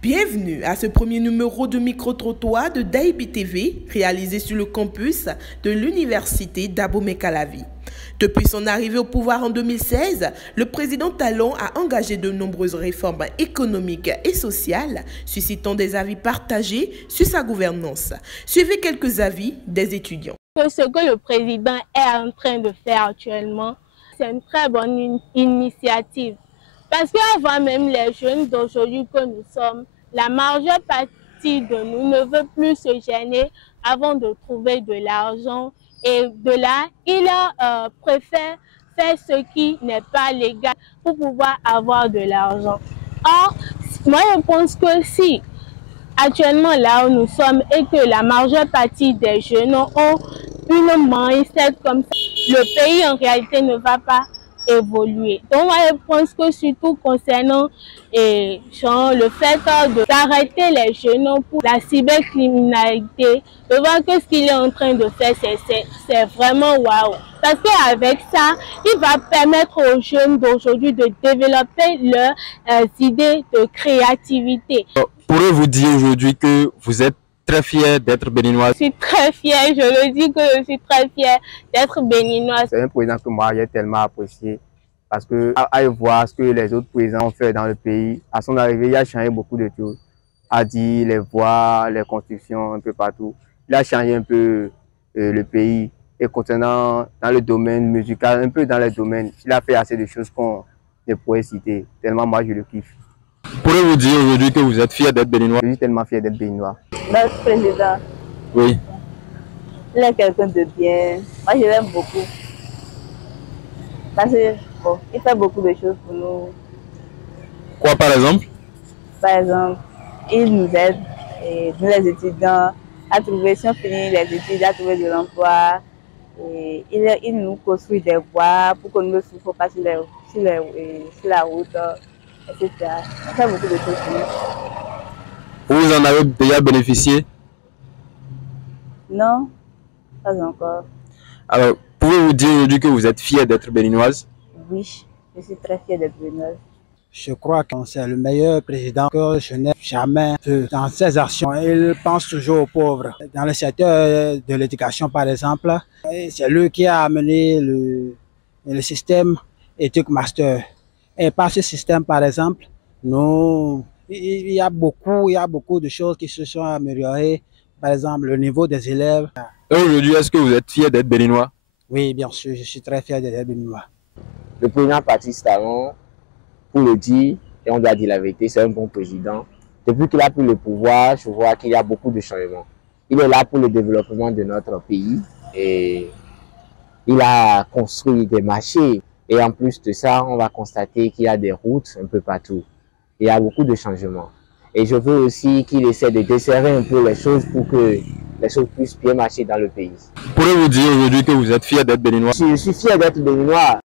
Bienvenue à ce premier numéro de micro-trottoir de Daibi TV, réalisé sur le campus de l'université d'Abomey-Calavi. Depuis son arrivée au pouvoir en 2016, le président Talon a engagé de nombreuses réformes économiques et sociales, suscitant des avis partagés sur sa gouvernance. Suivez quelques avis des étudiants. Ce que le président est en train de faire actuellement, c'est une très bonne initiative. Parce qu'avant même les jeunes d'aujourd'hui que nous sommes, la majeure partie de nous ne veut plus se gêner avant de trouver de l'argent. Et de là, il préfère faire ce qui n'est pas légal pour pouvoir avoir de l'argent. Or, moi je pense que si actuellement là où nous sommes et que la majeure partie des jeunes ont une mindset comme ça, le pays en réalité ne va pas évoluer. Donc moi je pense que surtout concernant le fait d'arrêter les jeunes pour la cybercriminalité, je vois que ce qu'il est en train de faire c'est vraiment waouh. Parce qu'avec ça, il va permettre aux jeunes d'aujourd'hui de développer leurs idées de créativité. Pourrez-vous dire aujourd'hui que vous êtes très fière d'être béninoise? Je suis très fière, je le dis que je suis très fière d'être béninoise. C'est un président que moi j'ai tellement apprécié parce que à voir ce que les autres présidents ont fait dans le pays, à son arrivée, il a changé beaucoup de choses. A dit les voies, les constructions un peu partout. Il a changé un peu le pays. Et concernant dans le domaine musical, un peu dans les domaines, il a fait assez de choses qu'on ne pourrait citer. Tellement moi je le kiffe. Pourrez-vous dire aujourd'hui que vous êtes fier d'être béninois? Je suis tellement fier d'être béninois. Notre président, Oui. il est quelqu'un de bien. Moi, je l'aime beaucoup. Parce que, bon, il fait beaucoup de choses pour nous. Quoi par exemple? Par exemple, il nous aide, et nous les étudiants, à trouver, si on finit les études, à trouver de l'emploi. Et il nous construit des voies pour que nous ne souffrions pas sur la route, etc. Il fait beaucoup de choses pour nous. Vous en avez déjà bénéficié? Non, pas encore. Alors, pouvez-vous dire aujourd'hui que vous êtes fière d'être béninoise? Oui, je suis très fière d'être béninoise. Je crois que c'est le meilleur président que je n'ai jamais vu. Dans ses actions, il pense toujours aux pauvres. Dans le secteur de l'éducation, par exemple, c'est lui qui a amené le système éthique master. Et par ce système, par exemple, il y a beaucoup de choses qui se sont améliorées. Par exemple, le niveau des élèves. Et aujourd'hui, est-ce que vous êtes fier d'être béninois? Oui, bien sûr, je suis très fier d'être béninois. Le président Patrice Talon, pour le dire, et on doit dire la vérité, c'est un bon président. Depuis qu'il a pris le pouvoir, je vois qu'il y a beaucoup de changements. Il est là pour le développement de notre pays et il a construit des marchés. Et en plus de ça, on va constater qu'il y a des routes un peu partout. Il y a beaucoup de changements. Et je veux aussi qu'il essaie de desserrer un peu les choses pour que les choses puissent bien marcher dans le pays. Pourrez-vous dire aujourd'hui que vous êtes fier d'être béninois? Je suis fier d'être béninois.